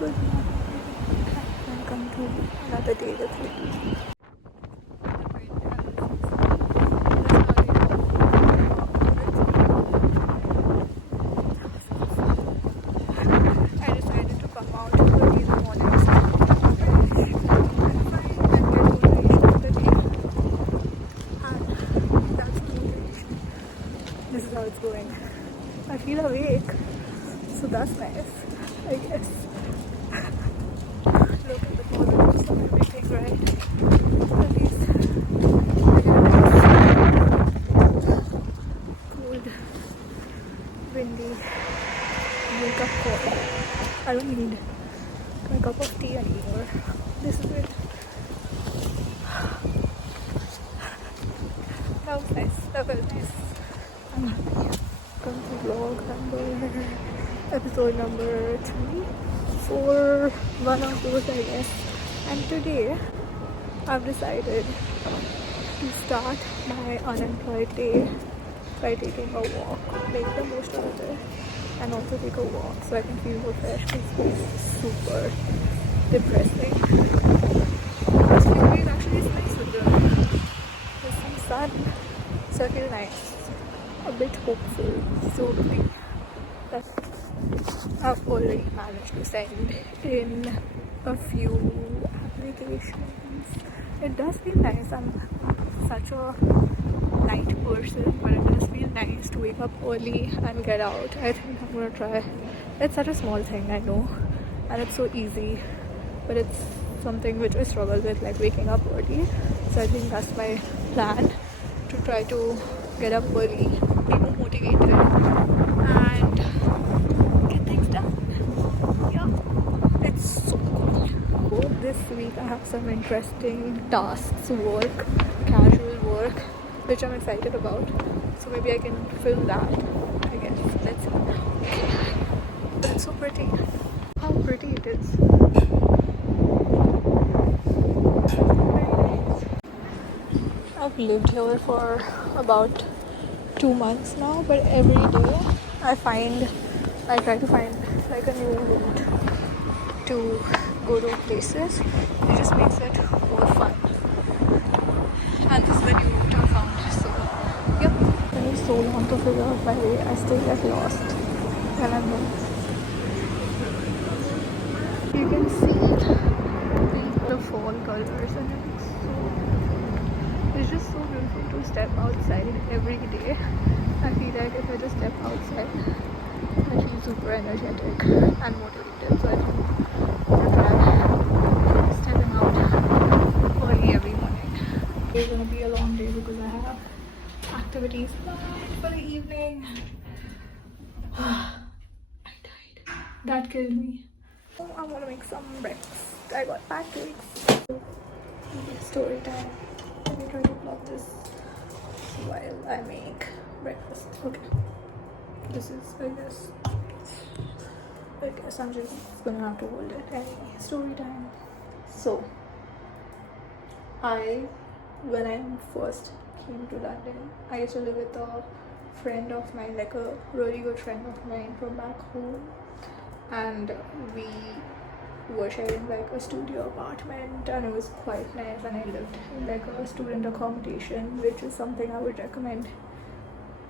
Good morning. Welcome to another day with me. I decided to come out early in the morning and start fresh and get motivation of the day. And that's the motivation. This is how it's going. I feel awake, so that's nice, I guess. Look at the positives of everything, right? At least I get a nice, cold, windy wake up call. I don't need my cup of tea anymore. This is it. That was nice. That felt nice. I'm happy. Come to vlog episode number 3, 4, 1 or 2, I guess. And today I've decided to start my unemployed day by taking a walk, make the most of it, and also take a walk so I can feel more fresh. It's super depressing. This few days actually is nice with there's some sun, so I feel nice, a bit hopeful. So that I've already managed to send in a few applications. It does feel nice. I'm such a night person, but it does feel nice to wake up early and get out. I think I'm gonna try. It's such a small thing, I know, and it's so easy, but it's something which I struggle with, like waking up early. So I think that's my plan, to try to get up early, be more motivated, and get things done. Yeah, it's so cool. So this week I have some interesting tasks, work, casual work, which I'm excited about. So maybe I can film that, I guess. Let's see. But it's so pretty. How pretty it is. Very nice. I've lived here for about 2 months now, but every day I try to find like a new route to go to places. It just makes it more fun. And this is the new route I found. So yep. It took me so long to figure out my way. I still get lost when I'm here. You can see the fall colors and it's just so beautiful to step outside every day. I feel like if I just step outside, I feel super energetic and motivated. So I think I'm gonna try stepping out early every morning. It's gonna be a long day because I have activities planned for the evening. I died. That killed me. So I'm gonna make some breakfast. I got pancakes. Story time. Let me try to vlog this while I make breakfast. Okay. This is, I guess I'm just gonna have to hold it. Anyway, story time. So, when I first came to London, I used to live with a friend of mine, like a really good friend of mine from back home, and we were sharing like a studio apartment, and it was quite nice. And I lived in like a student accommodation, which is something I would recommend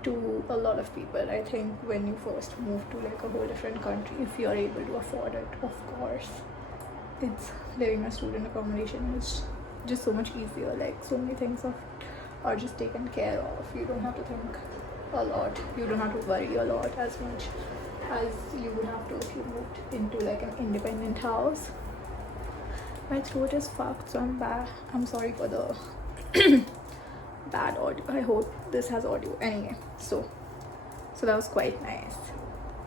to a lot of people. I think when you first move to like a whole different country, if you're able to afford it, of course, it's living a student accommodation is just so much easier. Like so many things are just taken care of. You don't have to think a lot, you don't have to worry a lot as much as you would have to if you moved into like an independent house. My throat is fucked, so I'm bad. I'm sorry for the bad audio. I hope this has audio. Anyway, so that was quite nice,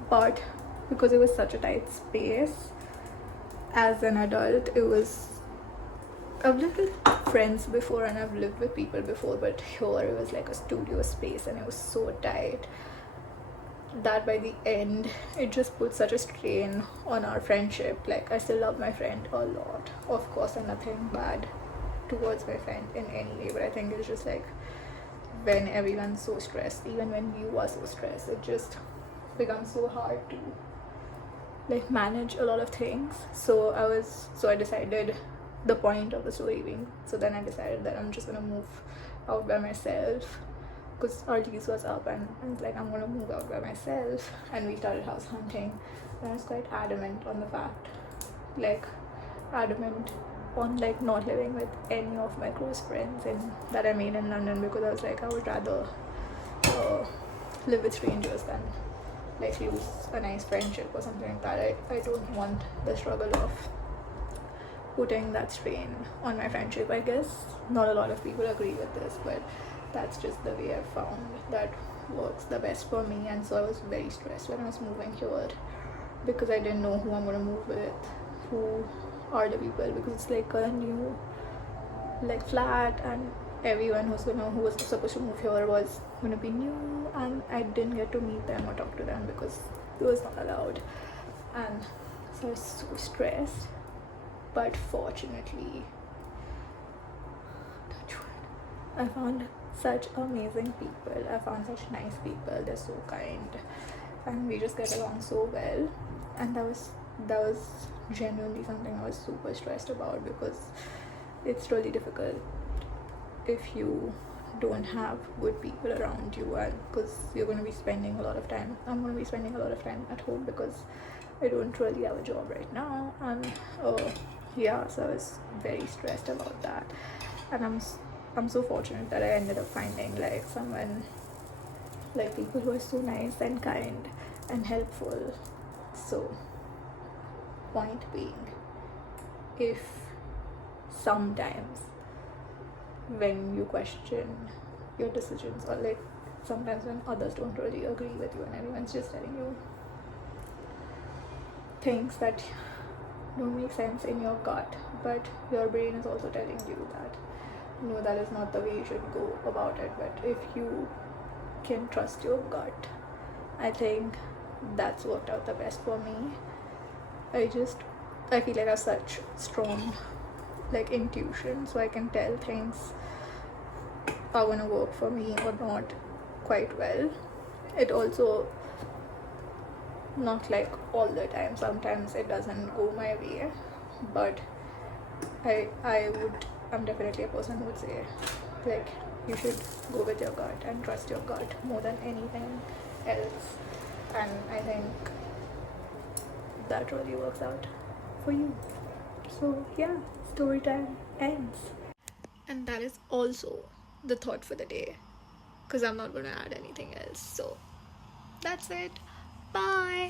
but because it was such a tight space, as an adult, I've lived with friends before and I've lived with people before, but here it was like a studio space and it was so tight that by the end it just put such a strain on our friendship. Like I still love my friend a lot, of course, and nothing bad towards my friend in any way, but I think it's just like when everyone's so stressed, even when you are so stressed, it just becomes so hard to like manage a lot of things. So I decided the point of the story being, so then I decided that I'm just gonna move out by myself because our lease was up, and I was like, I'm gonna move out by myself. And we started house hunting, and I was quite adamant on the fact, like adamant on like not living with any of my close friends and that I made in London, because I was like, I would rather live with strangers than like lose a nice friendship or something like that. I don't want the struggle of putting that strain on my friendship. I guess not a lot of people agree with this, but that's just the way I found that works the best for me. And so I was very stressed when I was moving here because I didn't know who I'm gonna move with, who are the people, because it's like a new like flat, and everyone who was supposed to move here was gonna be new, and I didn't get to meet them or talk to them because it was not allowed. And so I was so stressed, but fortunately I found such amazing people. I found such nice people. They're so kind, and we just get along so well. And that was genuinely something I was super stressed about, because it's really difficult if you don't have good people around you, and because you're going to be spending a lot of time. I'm going to be spending a lot of time at home because I don't really have a job right now, and so I was very stressed about that. And I'm so fortunate that I ended up finding like someone, like people who are so nice and kind and helpful. So point being, if sometimes when you question your decisions, or like sometimes when others don't really agree with you and everyone's just telling you things that don't make sense in your gut, but your brain is also telling you that no, that is not the way you should go about it. But if you can trust your gut, I think that's worked out the best for me. I feel like I have such strong like intuition, so I can tell things are gonna work for me or not quite well. It also not like all the time, sometimes it doesn't go my way, but I'm definitely a person who would say like you should go with your gut and trust your gut more than anything else. And I think that really works out for you. So yeah, story time ends. And that is also the thought for the day, because I'm not going to add anything else. So that's it. Bye.